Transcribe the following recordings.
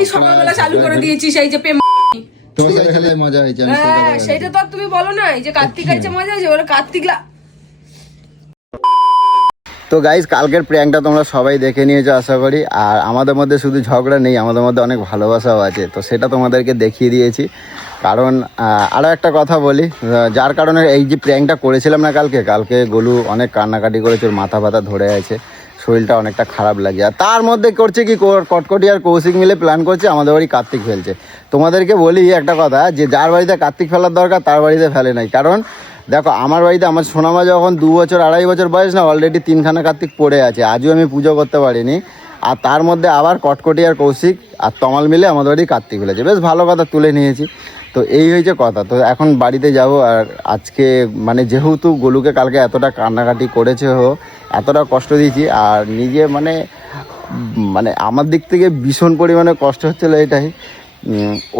এই সকালবেলা চালু করে দিয়েছিস এই যে প্রেম। তোমার সাথে খেলে মজা হয়েছে। হ্যাঁ সেটা তো তুমি বলো না, এই যে কার্তিক আইছে মজা হয়েছে, বলে কার্তিকলা। তো গাইজ কালকের প্র্যাঙ্কটা তোমরা সবাই দেখে নিয়েছো আশা করি। আর আমাদের মধ্যে শুধু ঝগড়া নেই, আমাদের মধ্যে অনেক ভালোবাসাও আছে। তো সেটা তোমাদেরকে দেখিয়ে দিয়েছি। কারণ আরও একটা কথা বলি, যার কারণে এই যে প্র্যাঙ্কটা করেছিলাম না কালকে গোলু অনেক কান্নাকাটি করেছে, ওর মাথা ব্যথা ধরে আছে, শরীরটা অনেকটা খারাপ লাগে। আর তার মধ্যে করছে কি, কটকটি আর কৌশিক মিলে প্ল্যান করছে আমাদের বাড়ি কার্তিক ফেলছে। তোমাদেরকে বলি একটা কথা, যে যার বাড়িতে কার্তিক ফেলার দরকার তার বাড়িতে ফেলে নাই। কারণ দেখো আমার বাড়িতে আমার সোনামা যখন 2 বছর 2.5 বছর বয়স না, অলরেডি 3খানা কার্তিক পড়ে আছে, আজও আমি পুজো করতে পারিনি। আর তার মধ্যে আবার কটকটি আর কৌশিক আর তমাল মিলে আমাদের বাড়ি কার্তিক ফেলেছে। বেশ ভালো কথা তুলে নিয়েছি। তো এই হয়েছে কথা। তো এখন বাড়িতে যাব। আর আজকে মানে যেহেতু গোলুকে কালকে এতটা কান্নাকাটি করেছে, এতটা কষ্ট দিয়েছি, আর নিজে মানে আমার দিক থেকে ভীষণ পরিমাণে কষ্ট হচ্ছিলো এটাই।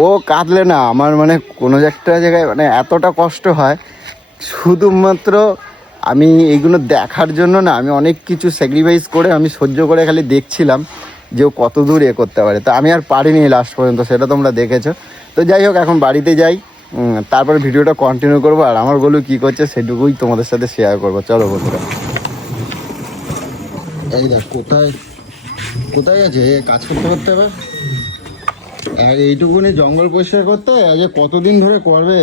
ও কাঁদলে না আমার মানে কোনো একটা জায়গায় মানে এতটা কষ্ট হয়, শুধুমাত্র আমি এইগুলো দেখার জন্য না আমি অনেক কিছু স্যাক্রিফাইস করে আমি সহ্য করে খালি দেখছিলাম যে ও কত দূর করতে পারে। তো আমি আর পারিনি লাস্ট পর্যন্ত, সেটা তোমরা দেখেছো। তো যাই হোক, এখন বাড়িতে যাই, তারপর ভিডিওটা কন্টিনিউ করবো। আর আমার গোলু কী করছে সেটুকুই তোমাদের সাথে শেয়ার করবো। চলো বন্ধুরা। এই দেখ কোথায় গেছে, কাজ করতে হবে। আর এইটুকুনি জঙ্গল পরিষ্কার করতে আজ কতদিন ধরে করবে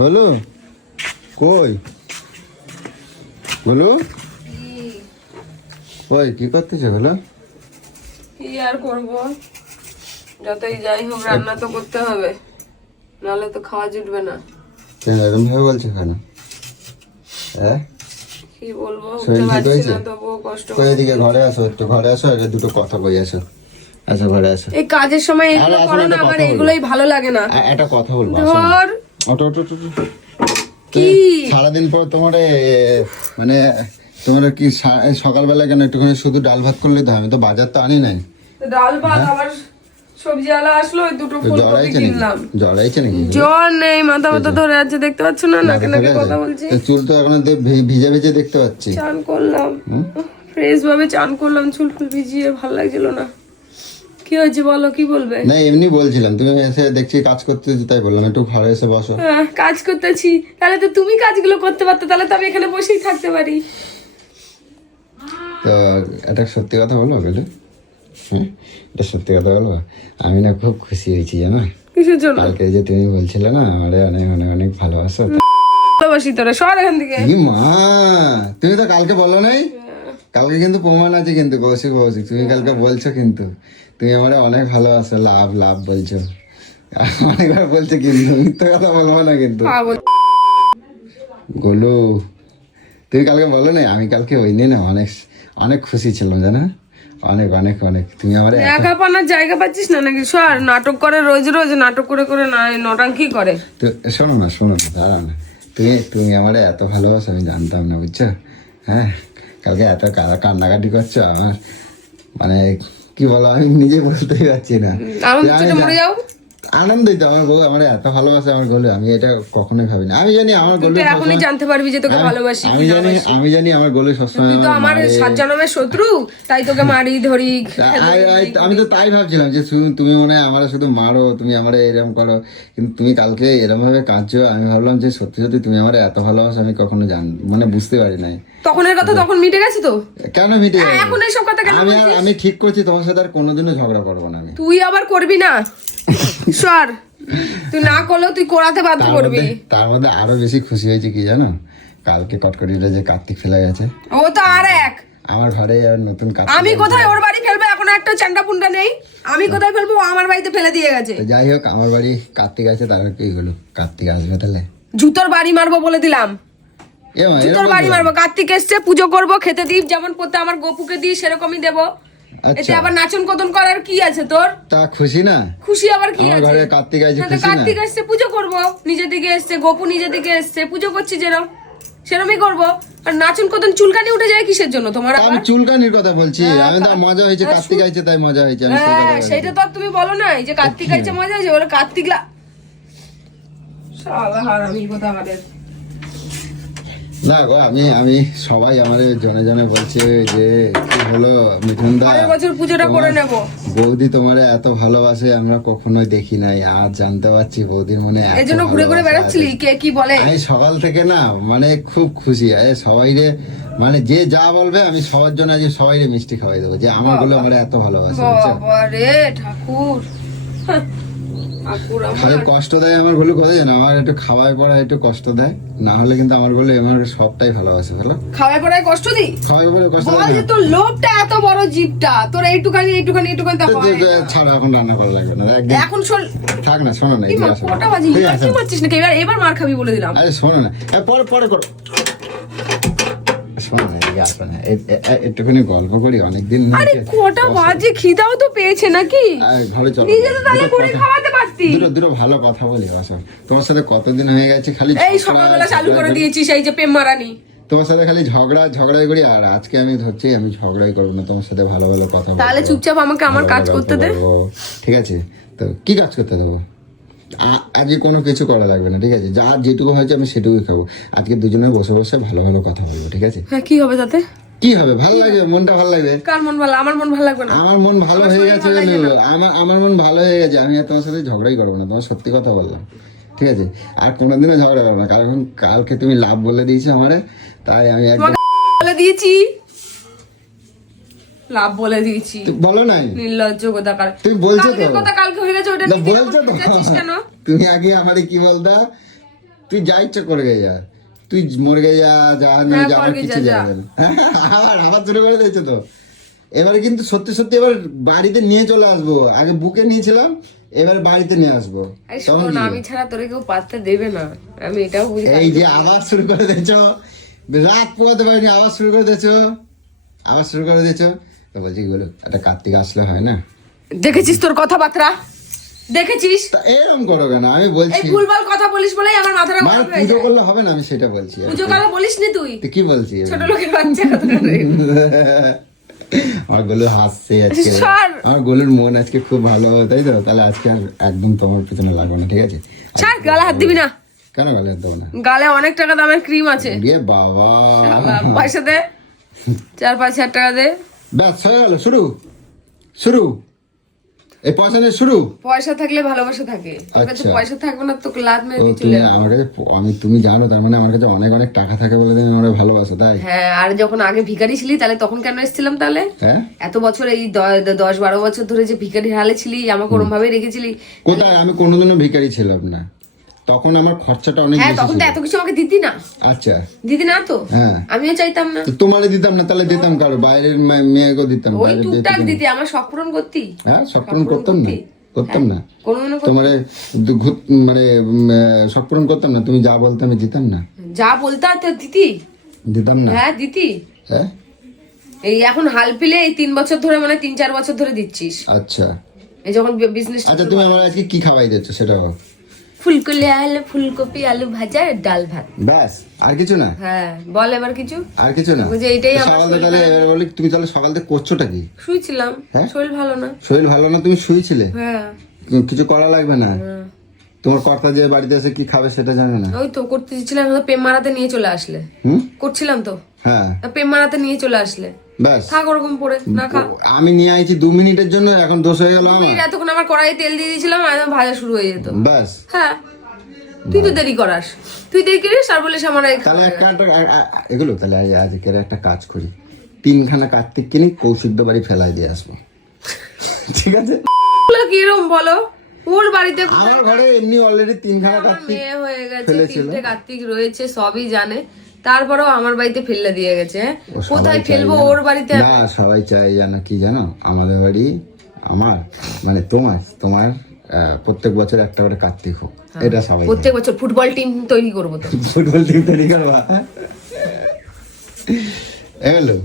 বলো? কই বলো, ওই কি করতেছে বলো? কি আর করবো, যতই যাই হোক রান্না তো করতে হবে, নাহলে তো খাওয়া জুটবে না। এরকম ভাবে বলছে কেন? হ্যাঁ কি বলবো, উঠতে পারছি না, তবুও কষ্ট হচ্ছে। এদিকে ঘরে আসো, একটু ঘরে আসো, এটা দুটো কথা কই আসো। আচ্ছা ঘরে আসো। এই কাজের সময় এগুলো করো না, আমার এগুলোই ভালো লাগে না। একটা কথা বলবো, ধর অটো কি সারাদিন পর তোমার মানে তোমার কি সকালবেলা কেন একটুখানি শুধু ডাল ভাত করলে তো? আমি তো বাজার তো আনি নাই। ডাল ভাত আবার সবজি আলা আসলো, ওই দুটো ফুলকপি কিনলাম। জ্বর আইছে নাকি? জ্বর নেই, মাথা ব্যথা ধরে আছে, দেখতে পাচ্ছ না, নাকে নাকে কথা বলছি। চুল তো এখন ভিজে ভিজে দেখতে পাচ্ছি। চান করলাম, ফ্রেশ ভাবে চান করলাম, চুল ফুল ভিজিয়ে ভালো লাগছিল না। কি হয়েছে বলো, কি বলবে? না এমনি বলছিলাম, তুমি এসে দেখছি কাজ করতে, তাই বললাম একটু ঘরে এসে বসো। হ্যাঁ কাজ করতেছি, তাহলে তো তুমি কাজগুলো করতে পারতো, তাহলে তো আমি এখানে বসেই থাকতে পারি। তো এটা সত্যি কথা বলো গেলে, হ্যাঁ এটা সত্যি কথা বলো, আমি না খুব খুশি হয়েছি জানো। কিসের জন্য? কালকে যে তুমি বলছিলে না আমারে অনেক অনেক অনেক ভালোবাসো। ভালোবাসি তোরা, সর এখান থেকে। কি মা, তুমি তো কালকে বলো নাই? কালকে কিন্তু প্রমাণ আছে কিন্তু কৌশিক তুমি কালকে বলছো কিন্তু তুমি আমারে অনেক ভালোবাসো, লাভ বলছো অনেকবার বলছো, কিন্তু মিথ্যা কথা বলবো না কিন্তু। গোলু তুমি কালকে বলো না, আমি কালকে ওই নিয়ে না অনেক অনেক খুশি ছিলাম জানো, অনেক অনেক অনেক। তুমি আমার একা পানার জায়গা পাচ্ছিস না নাকি? সর, নাটক করে রোজ রোজ, নাটক করে করে না নটাঙ্কি করে। তো শোনো না দাঁড়াও না, তুমি আমার এত ভালোবাসো আমি জানতাম না বুঝছো। হ্যাঁ কালকে এত কান্নাকাটি করছো, আমার মানে কি বলো আমি নিজে বলতেই পারছি না। মরে যাও আনন্দই তো, আমার বউ আমার এত ভালোবাসে, আমার গোলু, আমি এটা কখনোই ভাবিনি। আমি জানি আমার গোলু এখনই জানতে পারবি যে তোকে ভালোবাসি। আমি জানি আমার গোলু সবসময় তো আমার 7 জন্মের শত্রু, তাই তোকে মারি ধরি। আমি তো তাই ভাবছিলাম যে তুমি মনে হয় আমার শুধু মারো, তুমি আমার এরকম করো, কিন্তু তুমি কালকে এরকম ভাবে কাঁদছো, আমি ভাবলাম যে সত্যি সত্যি তুমি আমার এত ভালোবাসো, আমি কখনো মানে বুঝতে পারি নাই। তখনের কথা তখন মিটে গেছে তো? কেন মিটে গেছে? এখন এইসব কথা কেন বলছিস? আমি ঠিক করছি তোমার সাথে আর কোনোদিনও ঝগড়া করবো না। আমি তুই আবার করবি না, সর। তুই না করলেও তুই করাতে বাধ্য করবি। তার মধ্যে আরো বেশি খুশি হয়েছে কি জানো, কালকে কটকটিটা যে কার্তিক ফেলে গেছে। ও তো আর এক আমার ঘরে আর নতুন কার্তিক। আমি কোথায় ওর বাড়ি ফেলবো, এখন একটা চান্ডা পুন্ডা নেই, আমি কোথায় ফেলবো? আমার বাড়িতে ফেলে দিয়ে গেছে। যাই হোক আমার বাড়ি কার্তিক আছে, তার কি হলো, কার্তিক আসবে তাহলে জুতোর বাড়ি মারবো বলে দিলাম, জুতোর বাড়ি মারবো। কার্তিক এসছে, পুজো করবো, খেতে দিই, যেমন প্রত্যেক আমার গোপুকে দিই সেরকমই দেবো। এতে আবার নাচন কদন করার কি আছে তোর? তা খুশি না? খুশি আবার কি আছে? ঘরে কার্তিক আছে, খুশি না? কার্তিক এসছে, পুজো করবো, নিজে দিকে এসছে, গোপু নিজে দিকে এসছে, পুজো করছি যেরকম সেরকমই করবো। আর নাচন কদন চুলকানি উঠে যায় কিসের জন্য তোমার? আমি চুলকানির কথা বলছি, আমি তো মজা হয়েছে, কার্তিক আইছে তাই মজা হয়েছে। সেটা তো তুমি বলো না, যে কার্তিক আইছে মজা হয়েছে, বলে কার্তিকলা শালা হারামি কথা আমাদের। না গো, আমি সবাই আমার জনে জনে বলছে যে কি হলো মিঠুন দা, পরের বছর পুজোটা করে নেব। বৌদি তোমারে এত ভালোবাসে আমরা কখনোই দেখি নাই, আজ জানতে পারছি বৌদির মনে এত এই জন্য ঘুরে ঘুরে ভালোবাসা বেড়াচ্ছিলি, আছে। কে কি বলে? আমি সকাল থেকে না মানে খুব খুশি, সবাই রে মানে যে যা বলবে আমি সবার জন্য আজ সবাই রে মিষ্টি খাওয়াই দেবো, যে আমার গুলো আমার এত ভালোবাসে, বুঝছো? বাবা রে ঠাকুর, ঠাকুর খালি আমার। কষ্ট দেয় আমার গুলো, কোথায় জানো, আমার একটু খাওয়ায় পড়া একটু কষ্ট দেয়, না হলে কিন্তু আমার গুলো আমার সবটাই ভালোবাসে। ভালো খাওয়াই পড়ায় কষ্ট দি? খাওয়ায় পড়া কষ্ট বল দেয় যে না? তোর লোভটা এত বড়, জিভটা তোর এইটুখানি এইটুখানি এইটুখানি তা হয় না। ছাড়ো, এখন রান্না করা লাগবে না একদিন, এখন শোন, থাক না, শোনো না, কি এদিকে মা, আসো। কটা বাজে? ঠিক আর আছে, কি মারছিস নাকি? এবার মার খাবি বলে দিলাম। আরে শোনো না, পরে পরে করো, শোনো না, এদিকে আসো না, একটুখানি গল্প করি, অনেকদিন না আরে কটা বাজে? খিদাও তো পেয়েছে নাকি? ঘরে চলো, নিজে তো তাহলে করে খাওয়াতে পারতি। দুটো ভালো কথা বলি। আসো, তোমার সাথে কতদিন হয়ে গেছে খালি এই সকালবেলা চালু করে দিয়েছিস এই যে প্রেম মারানি। তোমার সাথে খালি ঝগড়াই করি, আর আজকে আমি ধরছি আমি ঝগড়াই করবো না, তোমার সাথে ভালো ভালো কথা বলবো। তাহলে চুপচাপ আমাকে আমার কাজ করতে দে। ঠিক আছে, তো কি কাজ করতে দেবো? আজকে কোনো কিছু করা লাগবে না, ঠিক আছে? যা যেটুকু হয়েছে আমি সেটুকুই খাবো। আজকে দুজনে বসে বসে ভালো ভালো কথা বলবো, ঠিক আছে? হ্যাঁ, কি হবে তাতে? কি হবে? ভালো লাগবে, মনটা ভালো লাগবে। কার মন ভালো? আমার মন ভালো লাগবে না। আমার মন ভালো হয়ে গেছে, আমার মন ভালো হয়ে গেছে, আমি আর তোমার সাথে ঝগড়াই করবো না, তোমার সত্যি কথা বললাম, ঠিক আছে? আর কোনোদিনও ঝগড়া করবো না, কারণ কালকে তুমি লাভ বলে দিয়েছো আমারে, তাই আমি একদম বলে দিয়েছি, লাভ বলে দিয়েছি। বলো নাই, নির্লজ্জ কোথাকার। তুমি বলছো তো, কালকের কথা কালকে হয়ে গেছে, ওটা না, নিয়ে বলছো তো, যাচ্ছিস কেন? তুমি আগে আমারে কি বলতা, তুই যা ইচ্ছা করে গে যা, তুই মরে গে যা, যা না হ্যাঁ, যা, আমার করগে কিছু যা, যাবে না। আবার শুরু করে দিয়েছো তো, এবারে কিন্তু সত্যি সত্যি এবার বাড়িতে নিয়ে চলে আসবো, আগে বুকে নিয়েছিলাম, এবারে বাড়িতে নিয়ে আসবো। আরে তখন শোন, কি? আমি ছাড়া তোরে কেউ পাত্তা দেবে না, আমি এটাও বুঝি। এই যে আবার শুরু করে দিয়েছো, রাত পোয়াতে পারিনি, আবার শুরু করে দিয়েছো, আবার শুরু করে দিয়েছো। তো বলছি কি বলো, একটা কার্তিক আসলে হয় না? দেখেছিস তোর কথাবার্তা? দেখেছিস? তা এরকম করো কেন? আমি এই বলছি ভুলভাল কথা বলিস বলেই আমার মাথাটা মানে গরম হয়ে পুজো যায়। করলে হবে না, আমি সেটা বলছি। পুজো কথা বলিস নি তুই? তো কি বলছি আমি? ছোট লোকের বাচ্চা কথা বলে। আমার গোলু হাসছে আজকে, ছাড়। আমার গোলুর মন আজকে খুব ভালো, তাই তো? তাহলে আজকে আর একদম তোমার পিছনে লাগবে না, ঠিক আছে? ছাড়, গালে হাত দিবি না। কেন গালে দেবো না? গালে অনেক টাকা দামের ক্রিম আছে, রে বাবা, পয়সা দে, 4-5 হাজার টাকা দে। ব্যাস হয়ে গেল, শুরু শুরু, এই পয়সা নিয়ে শুরু। পয়সা থাকলে ভালোবাসা থাকে, তোর কাছে আচ্ছা। পয়সা থাকবে না, তোকে লাত মেরে তো দিয়ে তুমি চলে যাবে। আমার কাছে, তুমি জানো তার মানে আমার কাছে অনেক অনেক টাকা থাকে বলে তুমি আমার ভালোবাসো, তাই? হ্যাঁ, আর যখন আগে ভিখারি ছিলি তাহলে তখন কেন এসেছিলাম তাহলে? হ্যাঁ, এত বছর এই 10-12 বছর ধরে যে ভিখারি হালে ছিলি, আমাকে ওরম ভাবে রেখেছিলি। কোথায়? আমি কোনোদিনও ভিখারি ছিলাম না, তখন আমার খরচাটা অনেক হ্যাঁ, বেশি তখন তো ছিল। এত কিছু আমাকে দিতি না। আচ্ছা, দিদি না তো, হ্যাঁ। আমিও চাইতাম না। তো তোমারে দিতাম না, তাহলে দিতাম কারো, বাইরের মেয়েকেও দিতাম, ওই বাইরের টুকটাক দিতাম। দিতি, আমার শখ পূরণ করতি। হ্যাঁ, সব পূরণ করতাম না, করতাম না। কোনো মনে করতি? তোমারে মানে সব পূরণ করতাম না, তুমি যা বলতে আমি দিতাম না, যা বলতা তো দিতি। দিতাম না। হ্যাঁ, দিতি। হ্যাঁ, এই এখন হাল পিলে এই 3 বছর ধরে, মানে 3-4 বছর ধরে দিচ্ছিস। আচ্ছা এই যখন বিজনেস। আচ্ছা, তুমি আমার আজকে কি খাওয়াই দিচ্ছ সেটা বলো। ফুলকপি আলু, ফুলকপি আলু ভাজা, ডাল ভাত। ব্যাস, আর কিছু না? হ্যাঁ, বল এবার কিছু। আর কিছু না? ওই যে এইটাই আমার সকাল থেকে, তাহলে এবার বলি, তুমি তাহলে সকাল থেকে করছোটা কি? শুয়েছিলাম, হ্যাঁ? শরীর ভালো না। শরীর ভালো না, তুমি শুয়েছিলে? হ্যাঁ, কিছু করা লাগবে না? তোমার কর্তা যে বাড়িতে এসে কি খাবে সেটা জানে না? ওই তো করতে দিচ্ছিলাম, তো প্রেম মারাতে নিয়ে চলে আসলে। হুম, করছিলাম তো, হ্যাঁ, প্রেম মারাতে নিয়ে চলে আসলে। ব্যাস। থাক ওরকম পরে, না খা। আমি নিয়ে আইছি 2 মিনিটের জন্য, এখন দোষ হয়ে গেল আমার। এতক্ষণ আমার কড়াইয়ে তেল দিয়ে দিয়েছিলাম, একদম ভাজা শুরু হয়ে যেত। ব্যাস, হ্যাঁ, তুই তো দেরি করাস, তুই দেরি করিস আর বলিস আমার এই তাহলে এগুলো তাহলে আজকের একটা কাজ করি, 3খানা কার্তিক কিনি, কৌশিকদের বাড়ি ফেলাই দিয়ে আসবো, ঠিক আছে? কিরম বলো? ওর বাড়িতে আমার ঘরে এমনি অলরেডি 3খানা আমার কার্তিক মেয়ে হয়ে গেছে, ফেলেছিল। 3টে কার্তিক রয়েছে, সবই জানে, তারপরেও আমার বাড়িতে ফেলে দিয়ে গেছে। হ্যাঁ? ও সবাই কোথায় চায় ফেলবো জানো? ওর বাড়িতে? না, সবাই চাই জানো কি জানো, আমাদের বাড়ি, আমার মানে তোমার প্রত্যেক বছর একটা করে কার্তিক হোক, এটা সবাই প্রত্যেক বছর ফুটবল টিম তৈরি করবো তো। ফুটবল টিম তৈরি করবা। এগুলো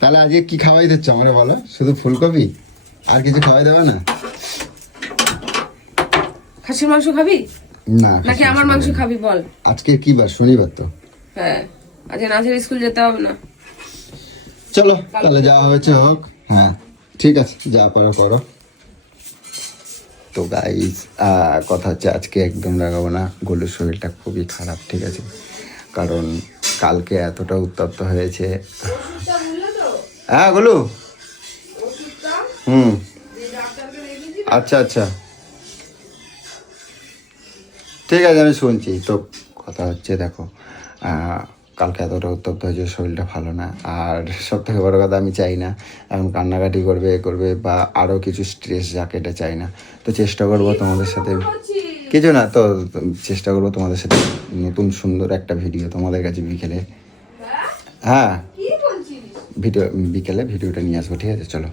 তাহলে আজকে কি খাওয়াই দিচ্ছ আমরা বলো? শুধু ফুলকপি, আর কিছু খাওয়াই দেবে না? খাসির মাংস খাবি না, নাকি আমার মাংস খাবি বল? আজকে কি বার? শনিবার তো। হ্যাঁ, আজকে নাচের স্কুল যেতে হবে না। চলো তাহলে যাওয়া হয়েছে হোক। হ্যাঁ, ঠিক আছে, যা করো করো। তো গাইস, কথা হচ্ছে আজকে একদম লাগাবো না, গোলুর শরীরটা খুবই খারাপ, ঠিক আছে? কারণ কালকে এতটা উত্তপ্ত হয়েছে। হ্যাঁ বলু। হুম, আচ্ছা আচ্ছা, ঠিক আছে, আমি শুনছি তো। কথা হচ্ছে দেখো, কালকে এতটা উত্তপ্ত হয়েছে, শরীরটা ভালো না। আর সব থেকে বড়ো কথা, আমি চাই না এখন কান্নাকাটি করবে করবে বা আরও কিছু স্ট্রেস যাকে, এটা চাই না। তো চেষ্টা করবো তোমাদের সাথে, কিছু না তো, চেষ্টা করবো তোমাদের সাথে নতুন সুন্দর একটা ভিডিও তোমাদের কাছে বিকেলে, হ্যাঁ বিকেলে ভিডিওটা নিয়ে আসবো, ঠিক আছে? চলো।